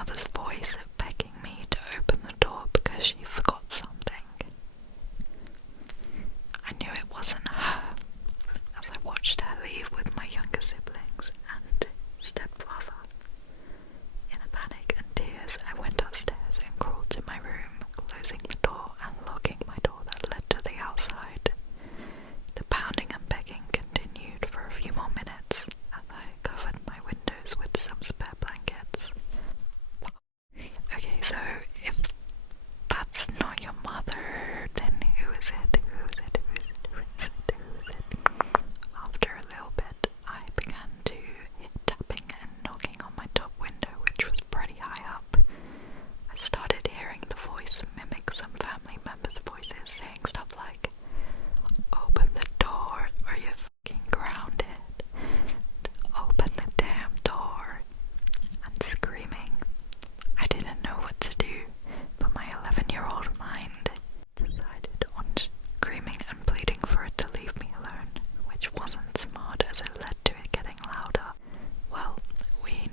mother's voice begging me to open the door because she forgot something. I knew it wasn't her as I watched her leave with my younger siblings and stepfather. In a panic and tears, I went upstairs and crawled to my room, closing the door and locking my door that led to the outside. The pounding and begging continued for a few more minutes as I covered my windows with some spare blankets. Okay, so if that's not your mother, then who is it? Who is it? Who is it? Who is it? Who is it? After a little bit, I began to hear tapping and knocking on my top window, which was pretty high up. I started hearing the voice mimic some family members' voices, saying stuff like, "Open the door or you're fucking grounded. Open the damn door," and screaming. I didn't know what to do, but my 11-year-old mind decided on screaming and pleading for it to leave me alone, which wasn't smart as it led to it getting louder. Well, we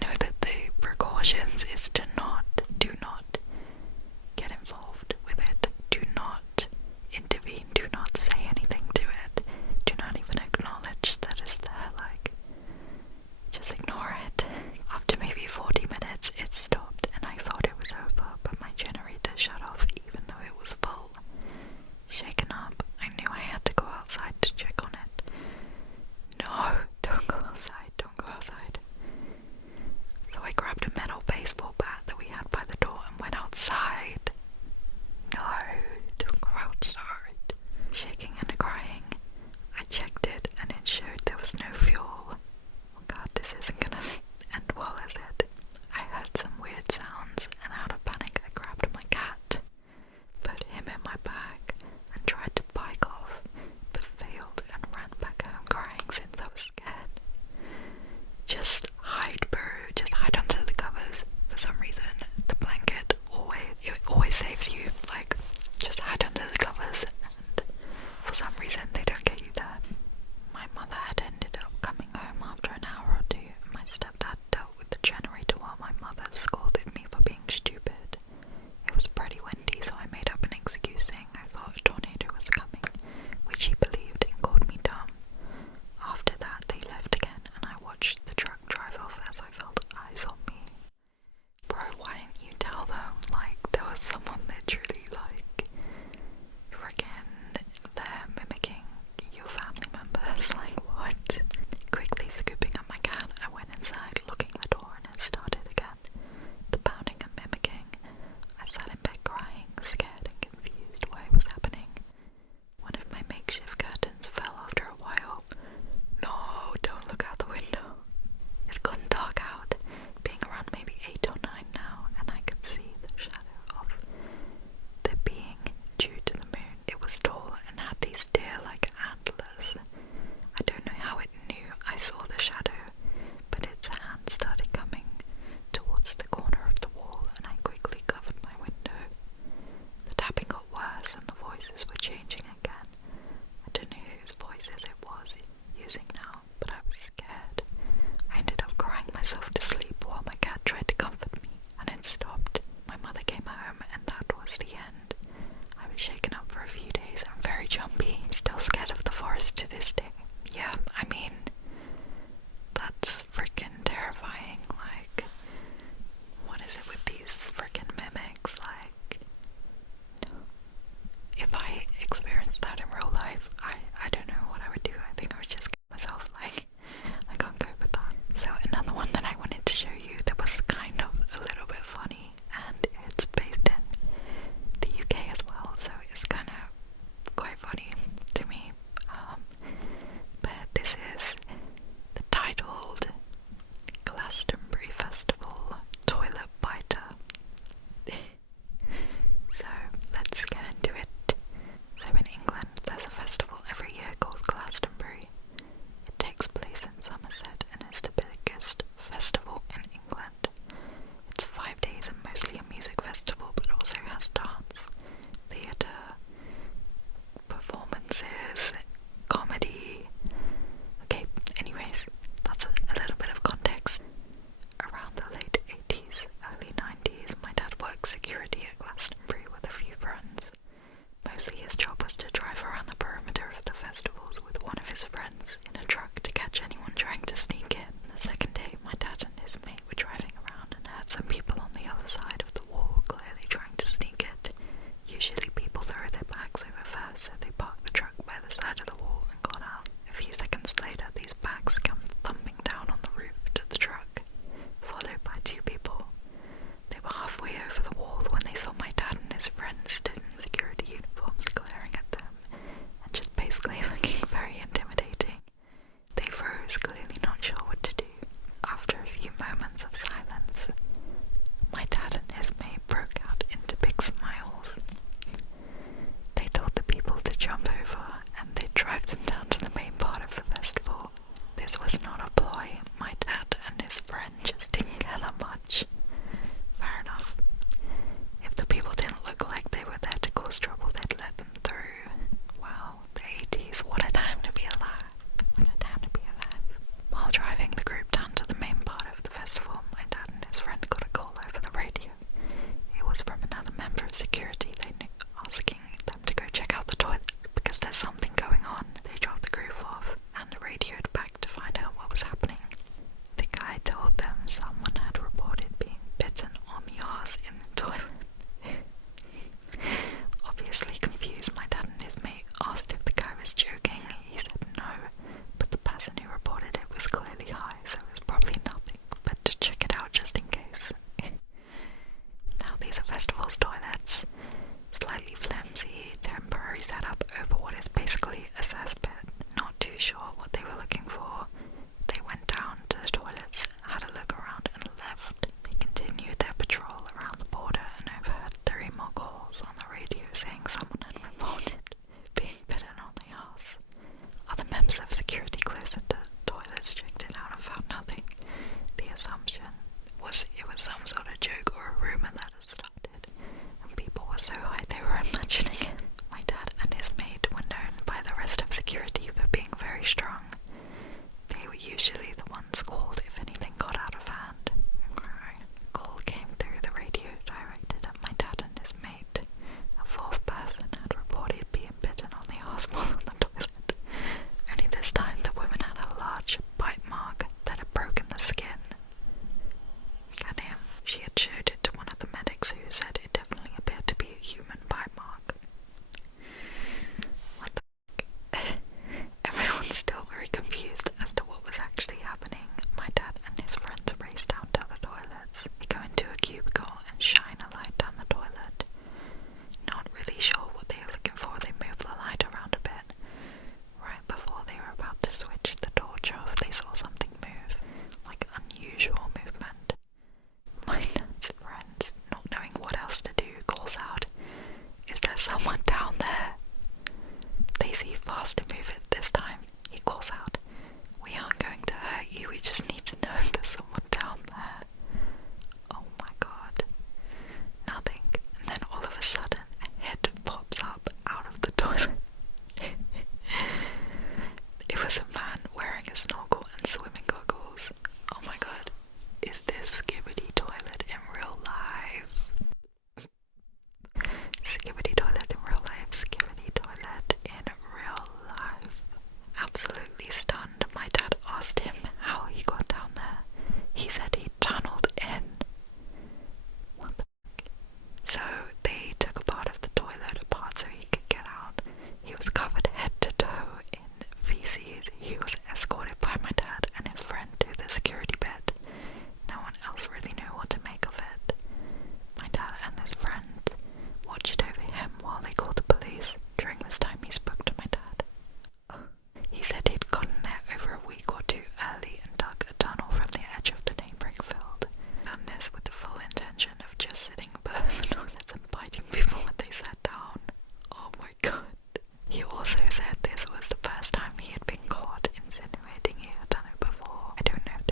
know that the precautions is to do not get involved with it, do not intervene, do not say anything to it, do not even acknowledge that it's there, like, just ignore it. After maybe 40 minutes, it stopped and I thought it was over, but my generator shut off even though it was full. Shaken up, I knew I had to go outside to check on it. No, don't go outside, don't go outside. So I grabbed a metal baseball bat that we had by the door and went outside. No, don't go outside. Shaking and crying, I checked it and it showed there was no fuel. Oh god, this isn't gonna end well, is it? I heard some weird sounds and out of panic I grabbed my cat, put him in my bag and tried to bike off, but failed and ran back home crying since I was scared. Just hide, bro, just hide under the covers. For some reason, the blanket always saves you. Like, just hide under the covers, and for some reason they don't get you there. My mother had ended up coming home after an hour or two, and my stepdad dealt with the generator while my mother scolded me for being stupid. It was pretty windy, so I made up an excuse saying I thought a tornado was coming, which he believed and called me dumb. After that, they left again, and I watched the truck drive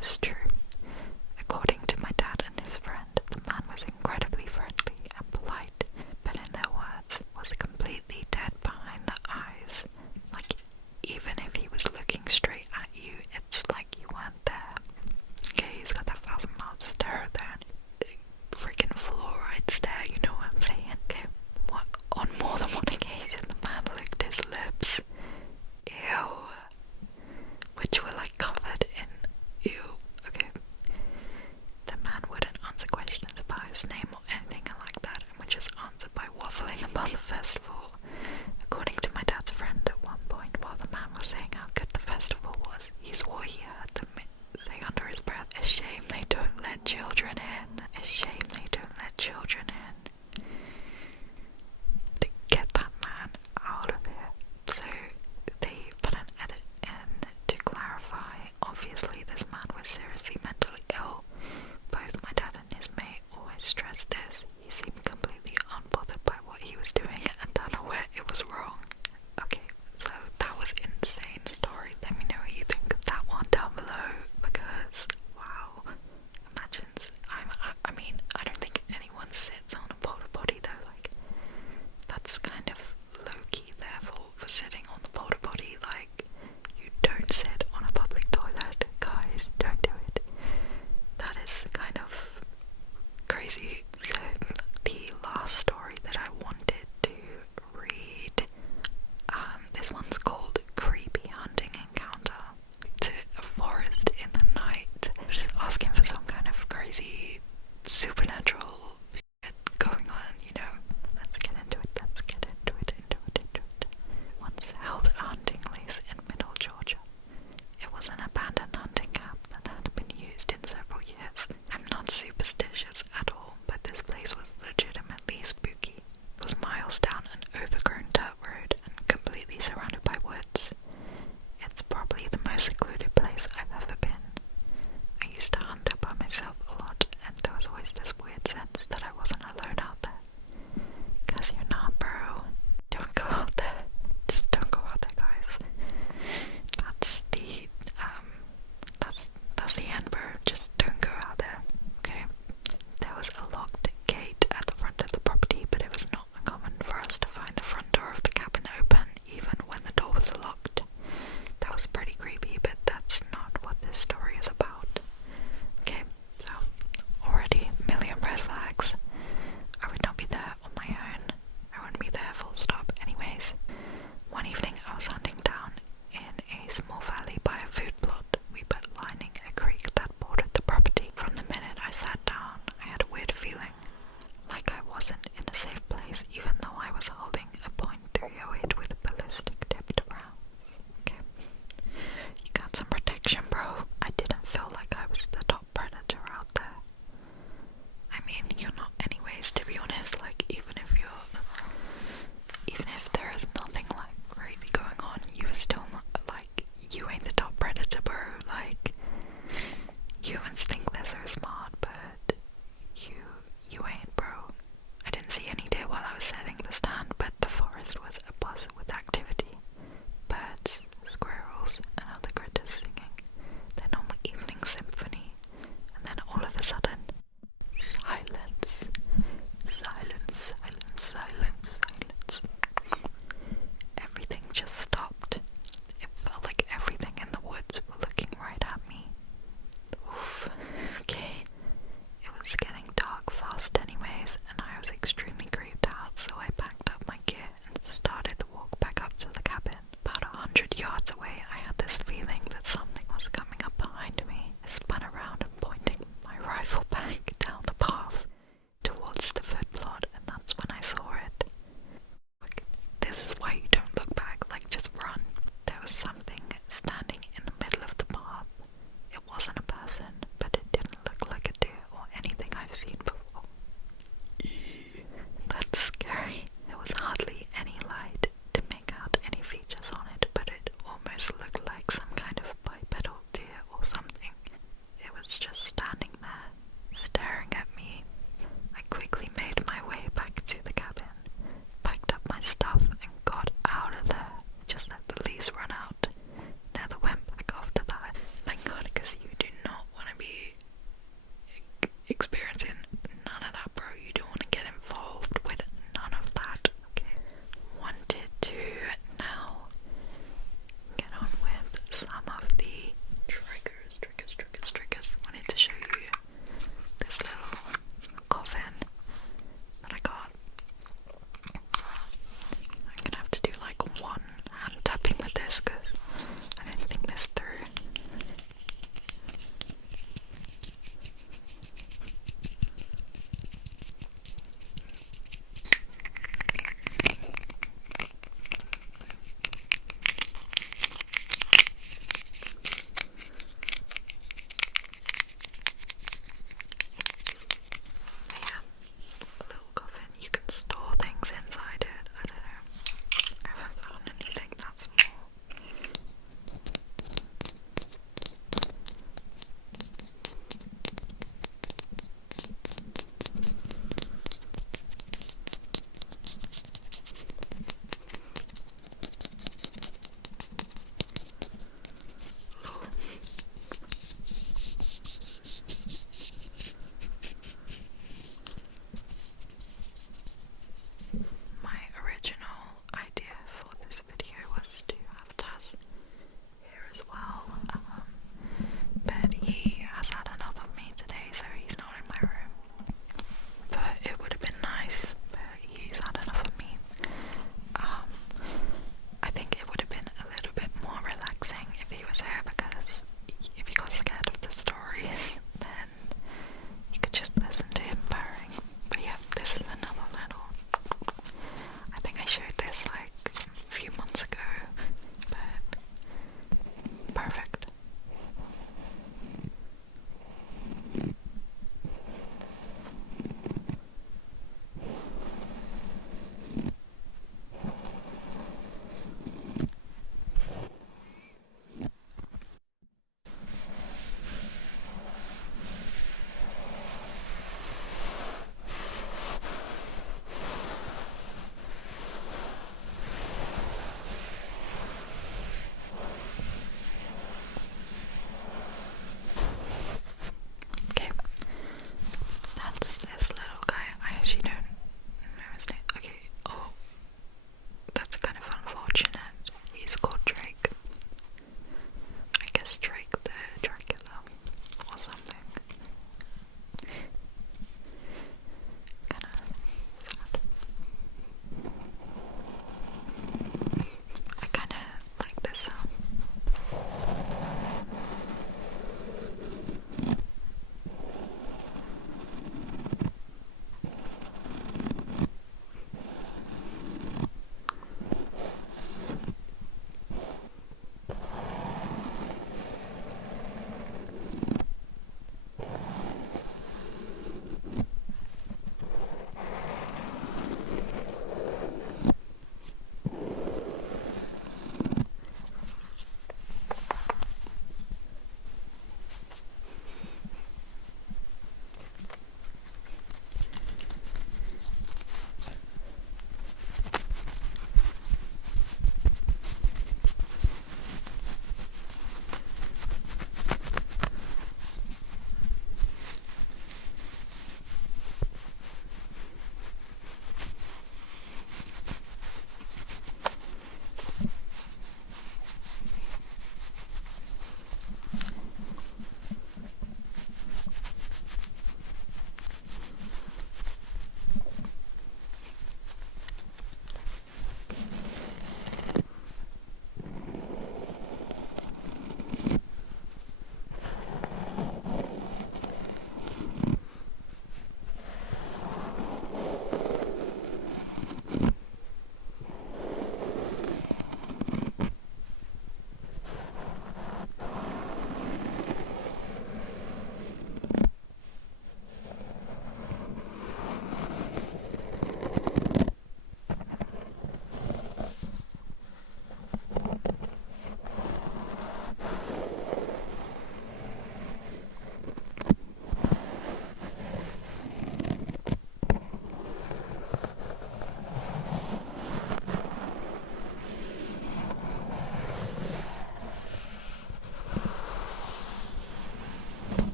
is true. According to my dad and his friend, the man was incredibly friendly and polite, but in their words, was completely dead behind the eyes. Like, even if he was looking straight at you, it's like you weren't there. Okay, he's got that 1,000-mile stare there, freaking fluoride stare, you know what I'm saying? Okay, what? On more than one occasion, the man licked his lips. Ew. Which were like covered in ew. Okay. The man wouldn't answer questions about his name or anything like that, and would just answer by waffling about the festival. According to my dad's friend, at one point, while the man was saying how good the festival was, he swore he heard them say under his breath, "A shame they don't let children in."